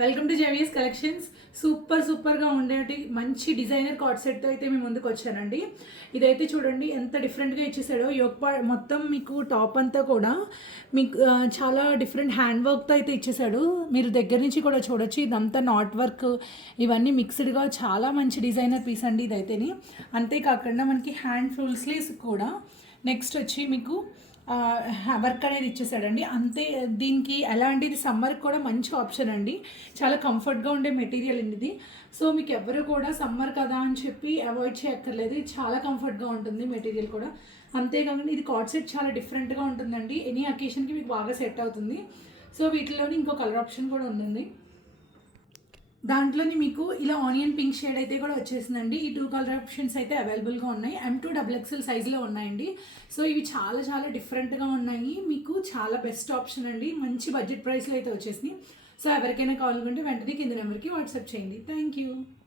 Welcome to JVS collections. సూపర్గా ఉండేటి మంచి designer card సెట్తో అయితే మేము ముందుకు వచ్చానండి. ఇదైతే చూడండి ఎంత డిఫరెంట్గా ఇచ్చేసాడో. మొత్తం మీకు టాప్ అంతా కూడా మీకు చాలా డిఫరెంట్ హ్యాండ్ వర్క్తో అయితే ఇచ్చేసాడు. మీరు దగ్గర నుంచి కూడా చూడొచ్చు. ఇదంతా నాట్ వర్క్ ఇవన్నీ మిక్స్డ్గా చాలా మంచి డిజైనర్ పీస్ అండి ఇదైతేని. అంతేకాకుండా మనకి హ్యాండ్ ఫుల్ స్లీవ్స్ కూడా నెక్స్ట్ వచ్చి మీకు వర్క్ అనేది ఇచ్చేసాడండి. అంతే దీనికి ఎలాంటిది సమ్మర్కి కూడా మంచి ఆప్షన్ అండి. చాలా కంఫర్ట్గా ఉండే మెటీరియల్ అండి ఇది. సో మీకు ఎవరు కూడా సమ్మర్ కదా అని చెప్పి అవాయిడ్ చేయక్కర్లేదు. ఇది చాలా కంఫర్ట్గా ఉంటుంది మెటీరియల్ కూడా. అంతేకాకుండా ఇది కార్డ్ సెట్ చాలా డిఫరెంట్గా ఉంటుందండి. ఎనీ అకేషన్కి మీకు బాగా సెట్ అవుతుంది. సో వీటిలోని ఇంకో కలర్ ఆప్షన్ కూడా ఉంది. దాంట్లోని మీకు ఇలా ఆనియన్ పింక్ షేడ్ అయితే కూడా వచ్చేసిందండి. ఈ 2 కలర్ ఆప్షన్స్ అయితే అవైలబుల్గా ఉన్నాయి. M2 XXL సైజ్లో ఉన్నాయండి. సో ఇవి చాలా డిఫరెంట్గా ఉన్నాయి. మీకు చాలా బెస్ట్ ఆప్షన్ అండి. మంచి బడ్జెట్ ప్రైస్లో అయితే వచ్చేసినాయి. సో ఎవరికైనా కావాలనుకుంటే వెంటనే కింద నెంబర్కి వాట్సాప్ చేయండి. Thank you.